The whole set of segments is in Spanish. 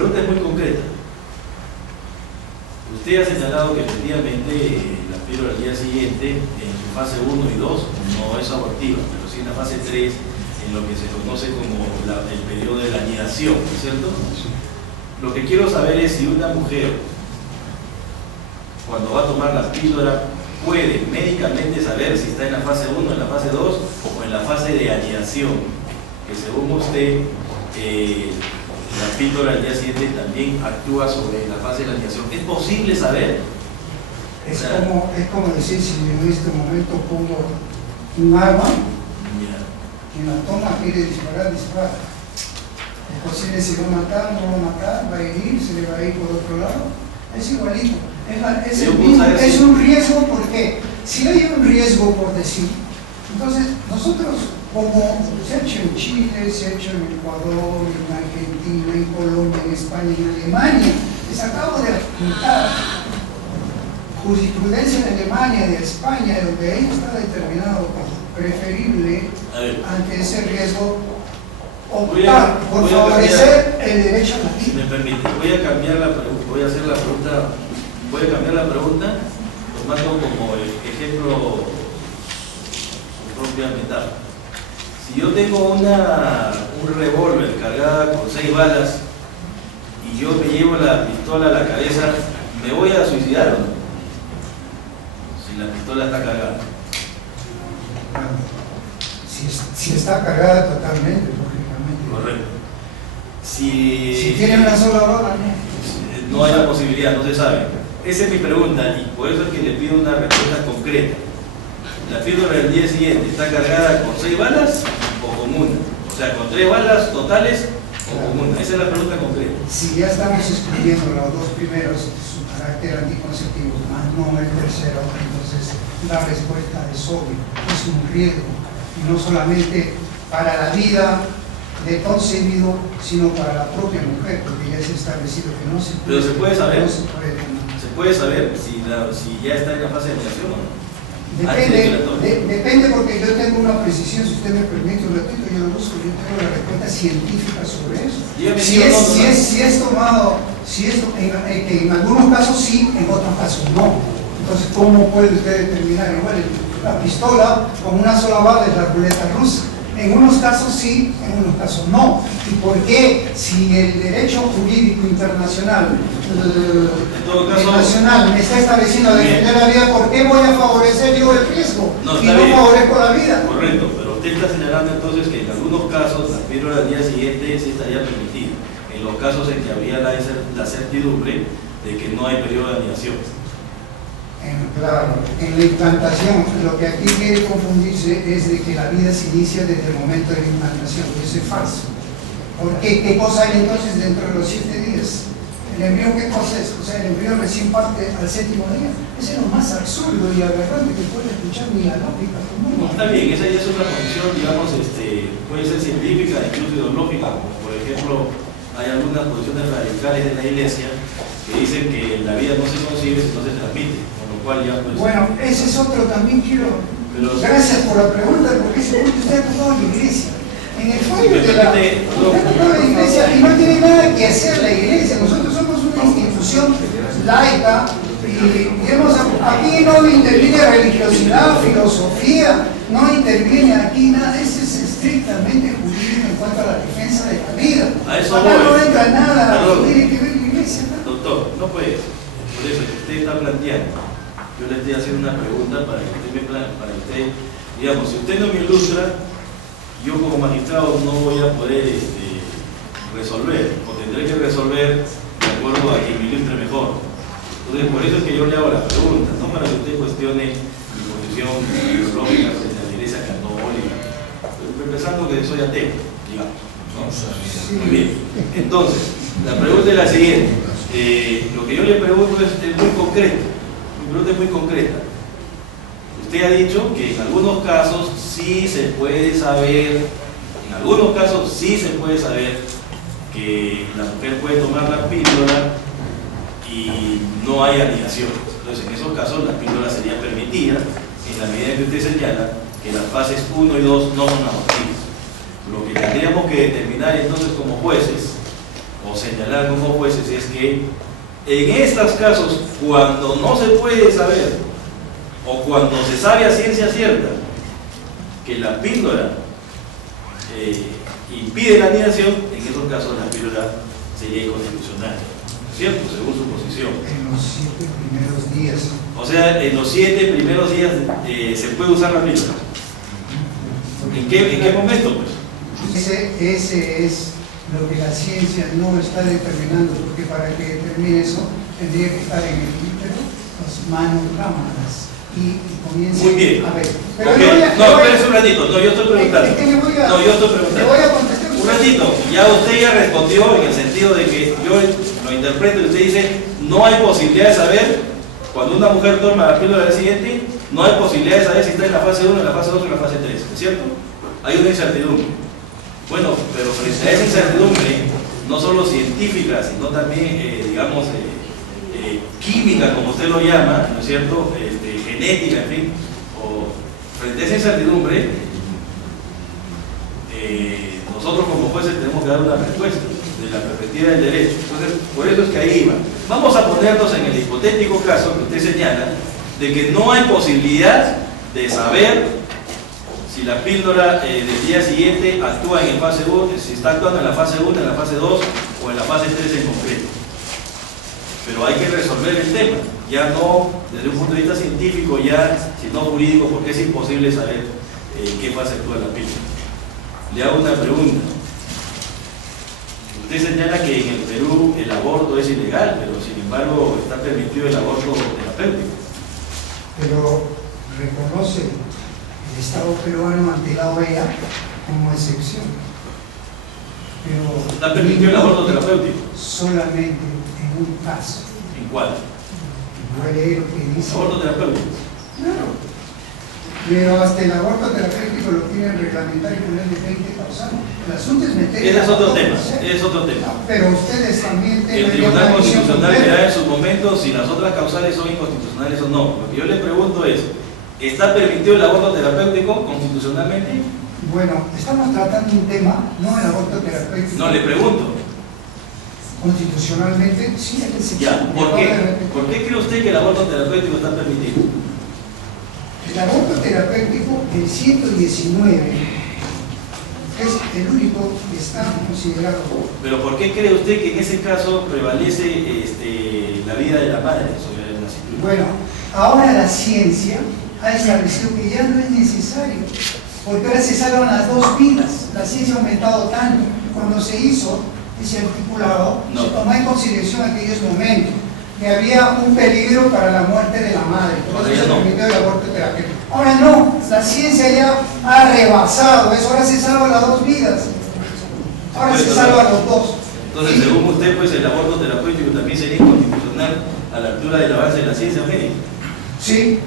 pregunta es muy concreta. Usted ha señalado que efectivamente la píldora al día siguiente, en su fase 1 y 2, no es abortiva, pero sí en la fase 3, en lo que se conoce como el periodo de la anidación, ¿no es cierto? Lo que quiero saber es si una mujer, cuando va a tomar la píldora, puede médicamente saber si está en la fase 1, en la fase 2 o en la fase de anidación, que según usted, la píldora al día siguiente también actúa sobre la fase de la anidación. ¿Es posible saber? Es como decir, si en este momento pongo un arma, quien la toma quiere disparar, dispara. Es posible si va a matar, no va a matar, va a herir, se le va a ir por otro lado. Es igualito. Es un riesgo porque si hay un riesgo, por decir, entonces nosotros, como se ha hecho en Chile, se ha hecho en Ecuador, en Argentina, en Colombia, en España, en Alemania, les acabo de apuntar jurisprudencia en Alemania, de España, donde ahí está determinado como preferible ante ese riesgo optar por favorecer el derecho a la vida. Si me permite, voy a cambiar la pregunta, voy a hacer la pregunta, voy a cambiar la pregunta tomando como ejemplo su propia metáfora. Si yo tengo un revólver cargada con 6 balas y yo me llevo la pistola a la cabeza, ¿me voy a suicidar o no? Si la pistola está cargada. Si está cargada totalmente, lógicamente. Correcto. Si tiene una sola bala, no hay la posibilidad, no se sabe. Esa es mi pregunta y por eso es que le pido una respuesta concreta. ¿La píldora del día siguiente está cargada con 6 balas o con una? O sea, con 3 balas totales o con una. Esa es la pregunta concreta. Si ya estamos excluyendo los 2 primeros, su carácter anticonceptivo, más no el tercero, entonces la respuesta es obvia, es un riesgo. Y no solamente para la vida del concebido, sino para la propia mujer, porque ya es establecido que no se puede. Pero se puede saber. No se puede. Se puede saber si ya está en la fase de anidación o no. Depende porque yo tengo una precisión, si usted me permite un ratito, yo lo busco, yo tengo la respuesta científica sobre eso. Si es tomado, que en algunos casos sí, en otros casos no. Entonces, ¿cómo puede usted determinar? Igual la pistola con una sola bala es la ruleta rusa. En unos casos sí, en unos casos no. ¿Y por qué? Si el derecho jurídico internacional, nacional, me está estableciendo defender la vida, ¿por qué voy a favorecer yo el riesgo? No favorezco la vida. Correcto, pero usted está señalando entonces que en algunos casos la píldora al día siguiente sí estaría permitida. En los casos en que habría la certidumbre de que no hay periodo de anidación. Claro, en la implantación, lo que aquí quiere confundirse es de que la vida se inicia desde el momento de la implantación, y eso es falso. ¿Por qué? ¿Qué cosa hay entonces dentro de los 7 días? ¿El embrión qué cosa es? O sea, el embrión recién parte al 7º día. Ese es lo más absurdo y aberrante que puede escuchar ni la lógica común. No, está bien, esa ya es una condición, digamos, puede ser científica, incluso ideológica, como por ejemplo, hay algunas posiciones radicales de la Iglesia que dicen que la vida no se concibe si no se transmite. Ya, pues, bueno, ese es otro también quiero. Gracias por la pregunta, porque ese punto usted ha tocado la iglesia. En el fondo de la iglesia, y no tiene nada que hacer la iglesia. Nosotros somos una institución laica y digamos, aquí no interviene religiosidad, filosofía, no interviene aquí nada. Eso es estrictamente jurídico en cuanto a la defensa de la vida. Acá no entra nada, no tiene que ver la iglesia. Doctor, no puede. Por eso que usted está planteando. Yo le estoy haciendo una pregunta para que usted, digamos, si usted no me ilustra, yo como magistrado no voy a poder resolver, o tendré que resolver de acuerdo a quien me ilustre mejor. Entonces, por eso es que yo le hago la pregunta, no para que usted cuestione mi posición ideológica de la Iglesia Católica, empezando que soy ateo, digamos, ¿no? Muy bien. Entonces, la pregunta es la siguiente. Lo que yo le pregunto es muy concreto. Mi pregunta es muy concreta. Usted ha dicho que en algunos casos sí se puede saber, que la mujer puede tomar la píldora y no hay anidación. Entonces, en esos casos la píldora sería permitida en la medida que usted señala que las fases 1 y 2 no son abortivas. Lo que tendríamos que determinar entonces como jueces o señalar como jueces es que en estos casos, cuando no se puede saber o cuando se sabe a ciencia cierta que la píldora impide la anidación, en esos casos la píldora sería inconstitucional, ¿cierto? Según su posición. En los 7 primeros días. O sea, en los 7 primeros días se puede usar la píldora. ¿En qué momento, pues? Ese es lo que la ciencia no está determinando, porque para que determine eso tendría que estar en el útero, las manos, cámaras, y comience muy bien. A ver. Pero okay. No, espérese un ratito. No, yo estoy preguntando. No, yo estoy preguntando. Le voy a contestar. Un ratito. Ya usted ya respondió en el sentido de que yo lo interpreto y usted dice, no hay posibilidad de saber, cuando una mujer toma la píldora del siguiente, no hay posibilidad de saber si está en la fase 1, en la fase 2 o en la fase 3, ¿es cierto? Hay una incertidumbre. Bueno, pero frente a esa incertidumbre, no solo científica, sino también, digamos, química, como usted lo llama, ¿no es cierto?, genética, en fin, o frente a esa incertidumbre, nosotros como jueces tenemos que dar una respuesta de la perspectiva del derecho. Entonces, por eso es que ahí iba. Vamos a ponernos en el hipotético caso que usted señala, de que no hay posibilidad de saber si la píldora del día siguiente actúa en el fase 1, si está actuando en la fase 1, en la fase 2 o en la fase 3 en concreto. Pero hay que resolver el tema, ya no desde un punto de vista científico, ya sino jurídico, porque es imposible saber en qué fase actúa la píldora. Le hago una pregunta. Usted señala que en el Perú el aborto es ilegal, pero sin embargo está permitido el aborto terapéutico. Pero reconoce el Estado peruano ante la OEA como excepción. Pero ¿Está permitido el aborto terapéutico? Solamente en un caso. ¿En cuál? Voy a leer lo que dice. ¿Aborto terapéutico? Claro. Pero hasta el aborto terapéutico lo quieren reglamentar y poner de 20 causales. El asunto es meter. Ese es otro tema. Es otro tema. Pero ustedes también tienen. El Tribunal Constitucional verá en su momento si las otras causales son inconstitucionales o no. Lo que yo le pregunto es, ¿está permitido el aborto terapéutico constitucionalmente? Bueno, estamos tratando un tema, no el aborto terapéutico. No, le pregunto. Constitucionalmente, sí, hay que seguir. Ya, ¿por qué? ¿Por qué cree usted que el aborto terapéutico está permitido? El aborto terapéutico, el 119, es el único que está considerado. Pero ¿por qué cree usted que en ese caso prevalece la vida de la madre sobre el nacimiento? Bueno, ahora la ciencia ha establecido que ya no es necesario, porque ahora se salvan las dos vidas. La ciencia ha aumentado tanto. Cuando se hizo ese articulado, se tomó en consideración aquellos momentos que había un peligro para la muerte de la madre, por eso se permitió el aborto terapéutico. Ahora no, la ciencia ya ha rebasado eso, ahora se salvan las dos vidas, ahora se salvan los dos. Entonces, según usted, pues el aborto terapéutico también sería inconstitucional a la altura del avance de la ciencia médica. Sí,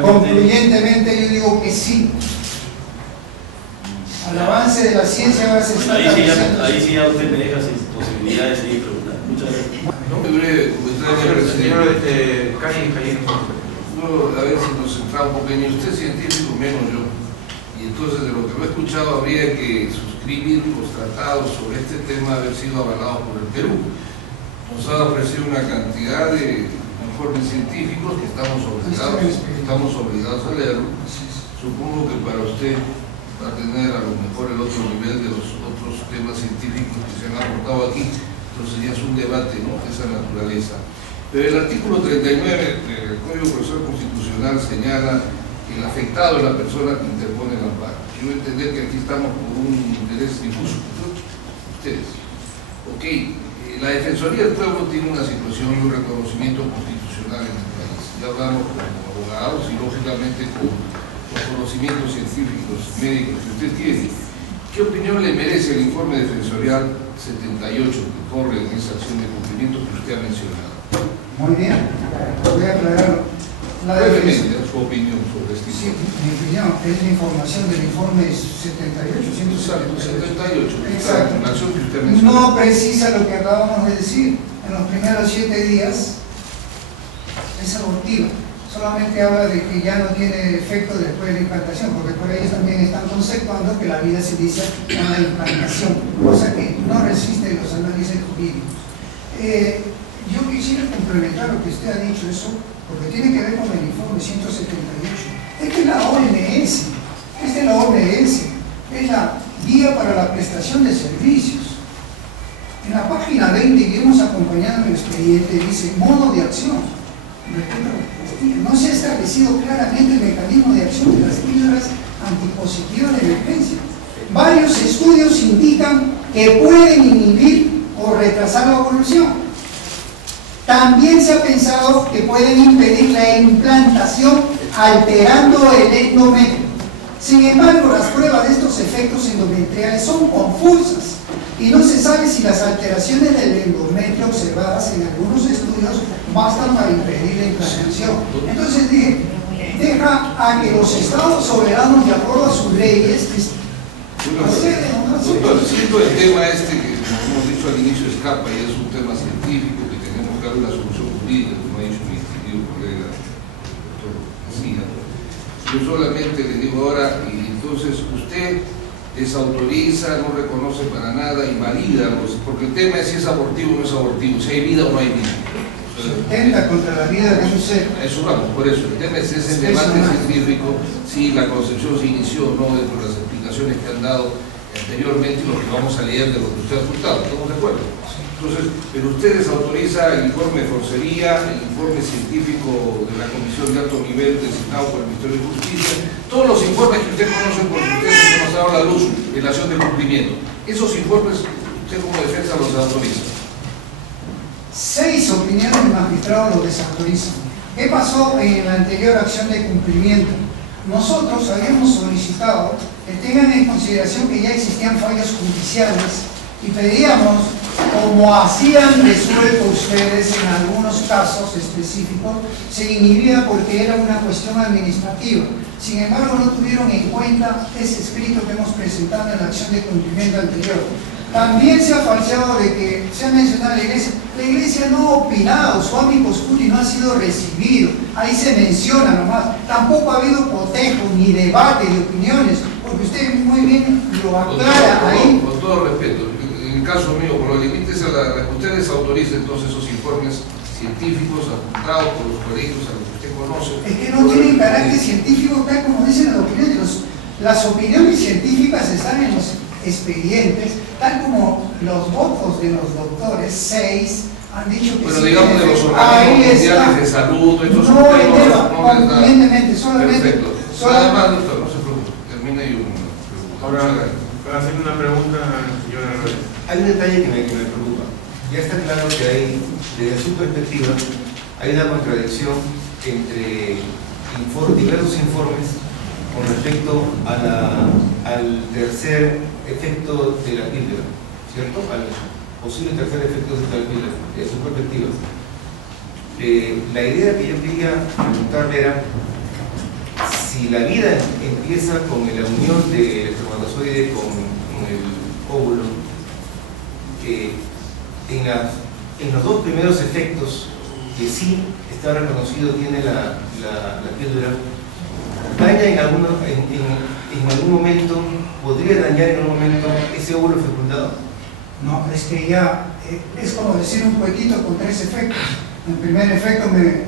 concluyentemente yo digo que sí. Al avance de la ciencia ahora se está estableciendo. Ahí sí ya usted me deja sin posibilidad de seguir preguntando. Muchas gracias. Muy breve, señor Calle, a ver si nos centramos, porque ni usted es científico, menos yo. Y entonces, de lo que lo he escuchado, habría que suscribir los tratados sobre este tema, haber sido avalados por el Perú. Nos ha ofrecido una cantidad de informes científicos que estamos obligados a leer. Supongo que para usted va a tener a lo mejor el otro nivel de los otros temas científicos que se han aportado aquí. Entonces ya es un debate, ¿no?, de esa naturaleza. Pero el artículo 39 del Código Procesal Constitucional señala que el afectado es la persona que interpone el amparo. Quiero entender que aquí estamos por un interés difuso, ¿no? Ustedes. Ok, la Defensoría del Pueblo tiene una situación y un reconocimiento constitucional en el país. Ya hablamos como abogados y lógicamente con los conocimientos científicos, médicos que usted tiene. ¿Qué opinión le merece el informe defensorial 78 que corre en esa acción de cumplimiento que usted ha mencionado? Muy bien, voy a aclararlo. Brevemente, su opinión sobre este informe. informe. Sí, mi opinión es la información del informe 78, 78, exacto. La acción que usted mencionó. No precisa lo que acabamos de decir. En los primeros 7 días es abortiva. Solamente habla de que ya no tiene efecto después de la implantación, porque por ellos también están conceptuando que la vida se inicia con la implantación, cosa que no resisten los análisis jurídicos. Yo quisiera complementar lo que usted ha dicho, eso, porque tiene que ver con el informe 178. Esta es la OMS, es la Guía para la Prestación de Servicios. En la página 20 que hemos acompañado en el expediente dice modo de acción. No se ha establecido claramente el mecanismo de acción de las píldoras antipositivas de emergencia. Varios estudios indican que pueden inhibir o retrasar la evolución. También se ha pensado que pueden impedir la implantación alterando el endometrio. Sin embargo, las pruebas de estos efectos endometriales son confusas y no se sabe si las alteraciones del endometrio observadas en algunos estudios bastan para impedir la implantación. Entonces dije, deja a que los estados soberanos, de acuerdo a sus leyes, doctor, siento el tema este que, como hemos dicho al inicio, escapa y es un tema científico que tenemos que dar una solución jurídica, como ha dicho mi distinguido colega, doctor García. Yo solamente le digo ahora, y entonces usted desautoriza, no reconoce para nada, invalida, porque el tema es si es abortivo o no es abortivo, si hay vida o no hay vida. Atenta contra la vida de un ser. Eso vamos, por eso, el tema es ese debate científico, si la concepción se inició o no dentro de las explicaciones que han dado anteriormente y lo que vamos a leer de lo que usted ha ocultado, ¿estamos de acuerdo? Entonces, pero ustedes autorizan el informe de Forcería, el informe científico de la Comisión de Alto Nivel designado por el Ministerio de Justicia, todos los informes que usted conoce porque ustedes nos han dado la luz en la acción de cumplimiento. Esos informes, usted como defensa los autoriza. 6 opiniones del magistrado los desautorizan. ¿Qué pasó en la anterior acción de cumplimiento? Nosotros habíamos solicitado que tengan en consideración que ya existían fallos judiciales y pedíamos, como hacían resuelto ustedes en algunos casos específicos, se inhibía porque era una cuestión administrativa. Sin embargo, no tuvieron en cuenta ese escrito que hemos presentado en la acción de cumplimiento anterior. También se ha falseado de que se ha mencionado la iglesia. La iglesia no ha opinado, su amicus curiae no ha sido recibido. Ahí se menciona nomás. Tampoco ha habido cotejo ni debate de opiniones, porque usted muy bien lo aclara ahí. Con todo respeto, en el caso mío, por los límites a la que ustedes autoricen entonces esos informes científicos apuntados por los colegios a los que usted conoce. Es que no tienen carácter científico, tal como dicen las opiniones. Las opiniones científicas están en los expedientes, tal como los votos de los doctores, 6, han dicho que... Pero sí, digamos de los organismos mundiales de salud, estos no hay tema, convenientemente, solamente... Perfecto. Nada más, doctor, no se preocupe, termina y uno. Ahora, para hacer una pregunta, señora Rodríguez. Hay un detalle que me preocupa. Ya está claro que hay, desde su perspectiva, hay una contradicción entre diversos informes con respecto al tercer efecto de la píldora, ¿cierto? Al posible tercer efecto de la píldora, desde su perspectiva. La idea que yo quería preguntarle era si la vida empieza con la unión del espermatozoide con el óvulo, en los dos primeros efectos que sí está reconocido tiene la píldora, daña en algún momento, podría dañar en un momento ese óvulo fecundado. No, es que ya es como decir un poquito con 3 efectos. El primer efecto me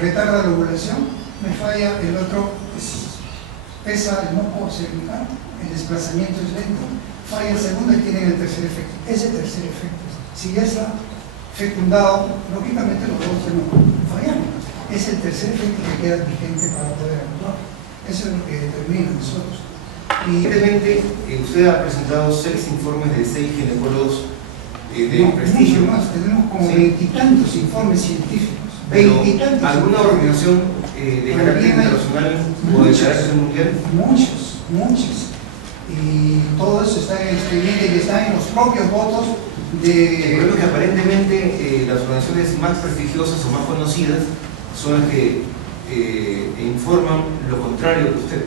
retarda la ovulación, me falla, el otro pesa el moco cervical, el desplazamiento es lento, falla el segundo y tiene el tercer efecto. Ese tercer efecto, si ya está fecundado, lógicamente los dos no fallan. Es el tercer efecto que queda vigente para poder actuar. Eso es lo que determina nosotros. Y evidentemente usted ha presentado 6 informes de 6 ginecólogos de prestigio. Mucho más, tenemos como sí, 20 y tantos informes científicos. Pero 20 y tantos. ¿alguna organización de carácter internacional o de carácter mundial? Muchos. Y todo eso está en el expediente y está en los propios votos de... El problema es que aparentemente las organizaciones más prestigiosas o más conocidas son las que informan lo contrario que usted.